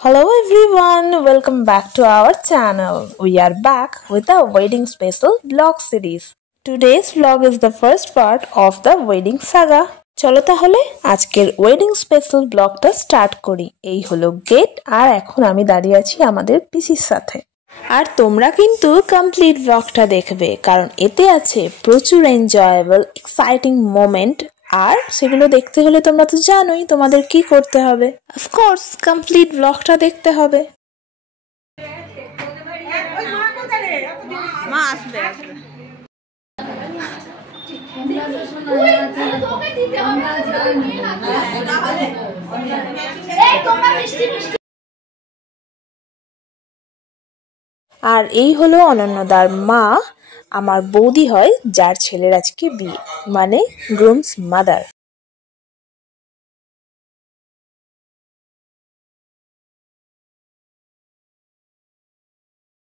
Hello everyone, welcome back to our channel. We are back with a wedding special vlog series. Today's vlog is the first part of the wedding saga. চলো তাহলে আজকের wedding special ব্লগটা start করি। এই হলো gate আর এখন আমি দাঁড়িয়ে আছি আমাদের পিসির সাথে। আর তোমরা কিন্তু কমপ্লিট ব্লগটা দেখবে কারণ এতে আছে প্রচুর এনজয়েবল এক্সাইটিং মোমেন্ট আর সেগুলো দেখতে হলে তোমরা তো জানোই তোমাদের কি করতে হবে। অফকোর্স কমপ্লিট ব্লগটা দেখতে হবে। মা আসবে আর এই হলো অনন্যদার মা, আমার বৌদি হয় যার ছেলের আজকে বিয়ে, মানে গ্রুমস মাদার।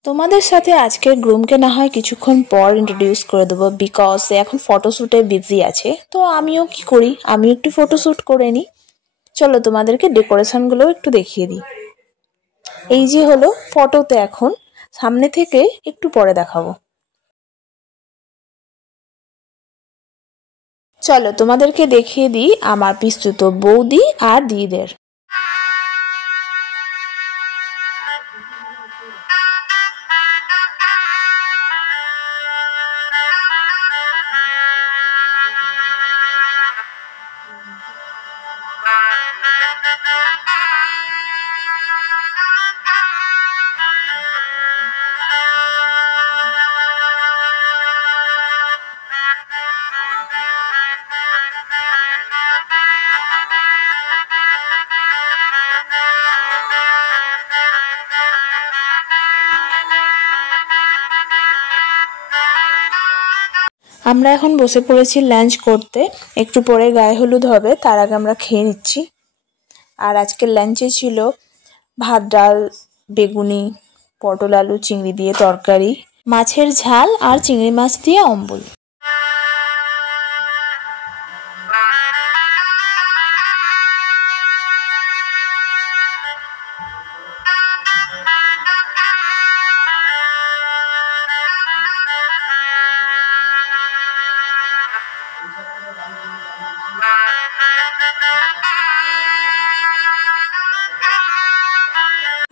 তোমাদের সাথে আজকের গ্রুমকে না হয় কিছুক্ষণ পর ইন্ট্রোডিউস করে দেবো, বিকজ এখন ফটোশ্যুটে বিজি আছে। তো আমিও কি করি, আমি একটু ফটোশ্যুট করে নিই। চলো তোমাদেরকে ডেকোরেশনগুলো একটু দেখিয়ে দিই। এই যে হলো ফটোতে, এখন সামনে থেকে একটু পরে দেখাবো। চলো তোমাদেরকে দেখিয়ে দিই আমার পিস্তুত বৌদি আর দিদিদের। আমরা এখন বসে পড়েছি লাঞ্চ করতে, একটু পরে গায়ে হলুদ হবে, তার আগে আমরা খেয়ে নিচ্ছি। আর আজকের লাঞ্চে ছিল ভাত, ডাল, বেগুনি, পটল, আলু, চিংড়ি দিয়ে তরকারি, মাছের ঝাল আর চিংড়ি মাছ দিয়ে অম্বল।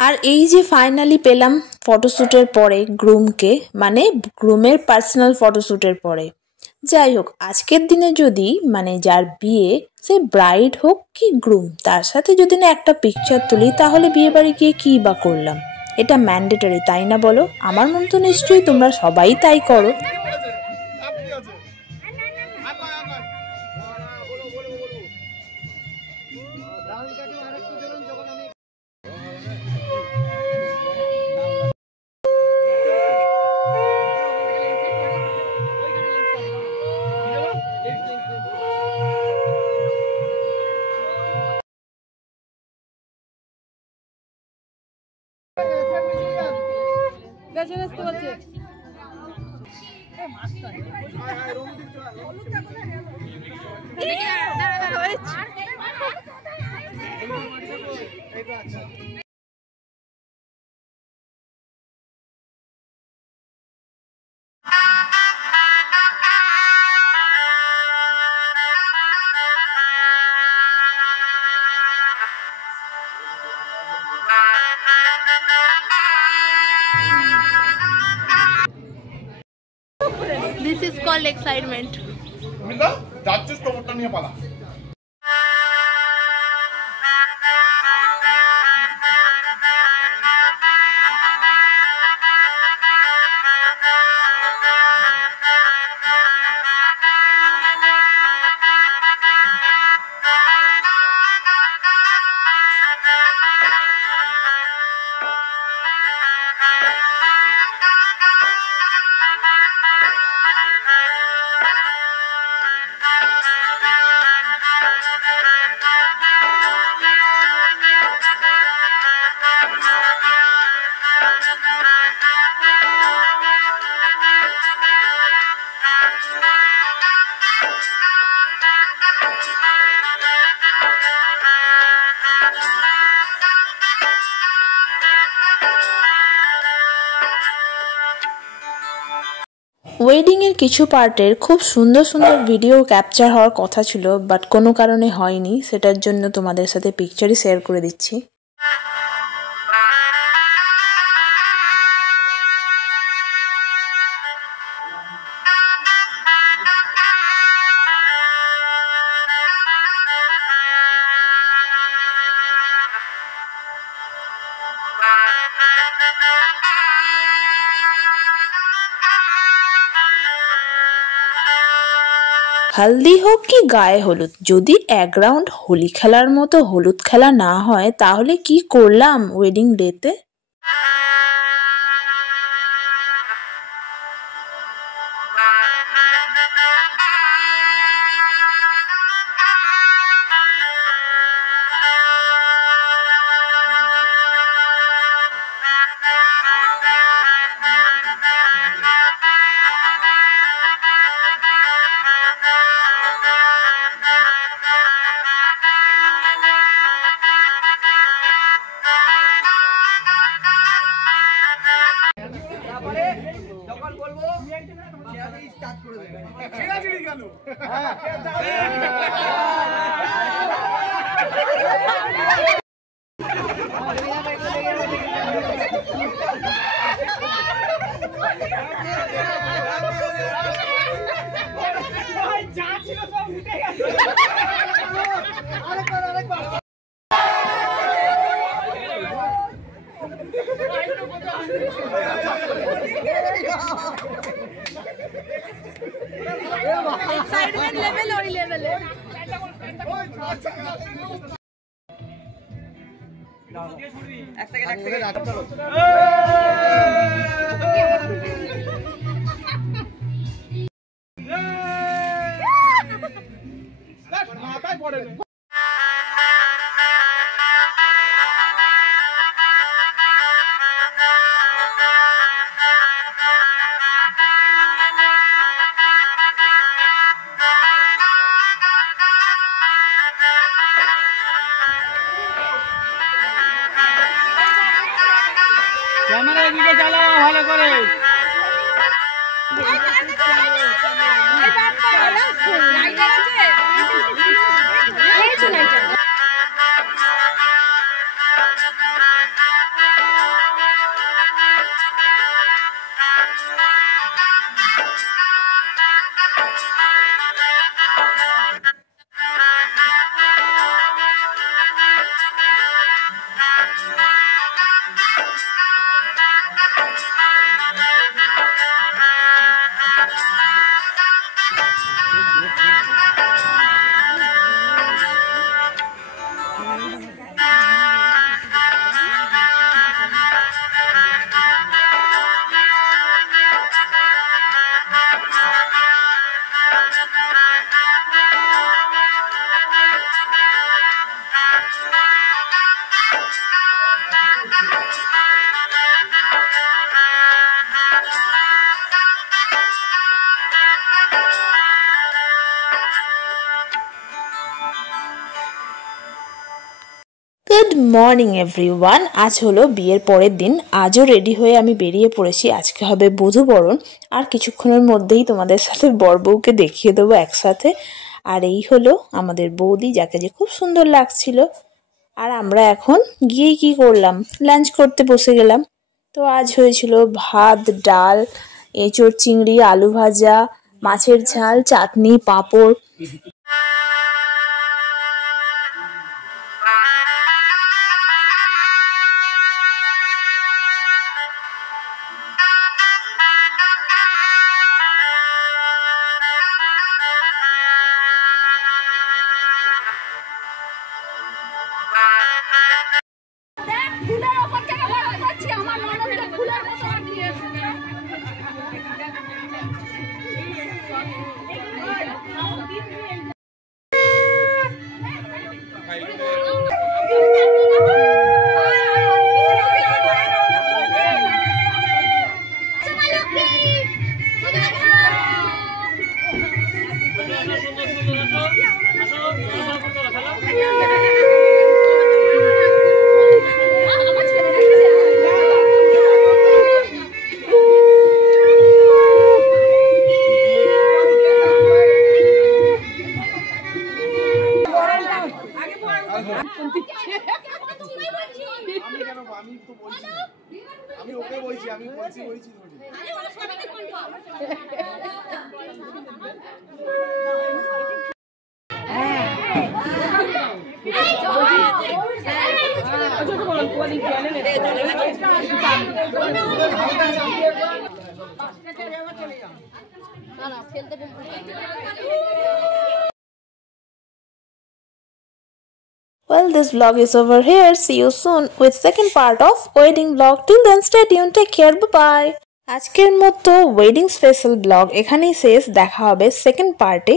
আর এই যে ফাইনালি পেলাম ফটোশ্যুটের পরে গ্রুমকে, মানে গ্রুমের পার্সোনাল ফটোশ্যুটের পরে। যাই হোক, আজকের দিনে যদি মানে যার বিয়ে, সে ব্রাইড হোক কি গ্রুম, তার সাথে যদি না একটা পিকচার তুলি তাহলে বিয়ে বাড়ি গিয়ে কী বা করলাম। এটা ম্যান্ডেটরি, তাই না বলো? আমার মতো নিশ্চয়ই তোমরা সবাই তাই করো। This is called excitement. Wedding এর কিছু পার্টের খুব সুন্দর সুন্দর ভিডিও ক্যাপচার হওয়ার কথা ছিল, বাট কোনো কারণে হয়নি। সেটার জন্য তোমাদের সাথে পিকচারই শেয়ার করে দিচ্ছি। हल्दी হোক কি গায়ে হলুদ, যদি এক রাউন্ড হোলি খেলার মতো হলুদ খেলা না হয় তাহলে কি করলাম ওয়েডিং ডেতে। एक्साइटमेंट लेवल और लेवल है। एक सेकंड चलो। माथा पड़े कैमरा एदिके चालाओ ভালো করে। Good morning everyone. আজ হলো বিয়ের পরের দিন। আজও রেডি হয়ে আমি বেরিয়ে পড়েছি। আজকে হবে বধূবরণ, আর কিছুক্ষণের মধ্যেই তোমাদের সাথে বর বউকে দেখিয়ে দেবো একসাথে। আর এই হলো আমাদের বৌদি, যাকে যে খুব সুন্দর লাগছিল। আর আমরা এখন গিয়ে কি করলাম, লাঞ্চ করতে বসে গেলাম। তো আজ হয়েছিল ভাত, ডাল, এঁচোড় চিংড়ি, আলু ভাজা, মাছের ঝাল, চাটনি, পাঁপড়। ফুলের ওপর থেকে বড় করছি, আমার ননদ ফুলের মতো আমি ওকে বলছি আমি বলছি Well, this vlog is over here. See you soon with second part of wedding vlog. Till then, stay tuned. Take care. Bye bye. আজকের মতো ওয়েডিং স্পেশাল ব্লগ এখানেই শেষ। দেখা হবে সেকেন্ড পার্টে।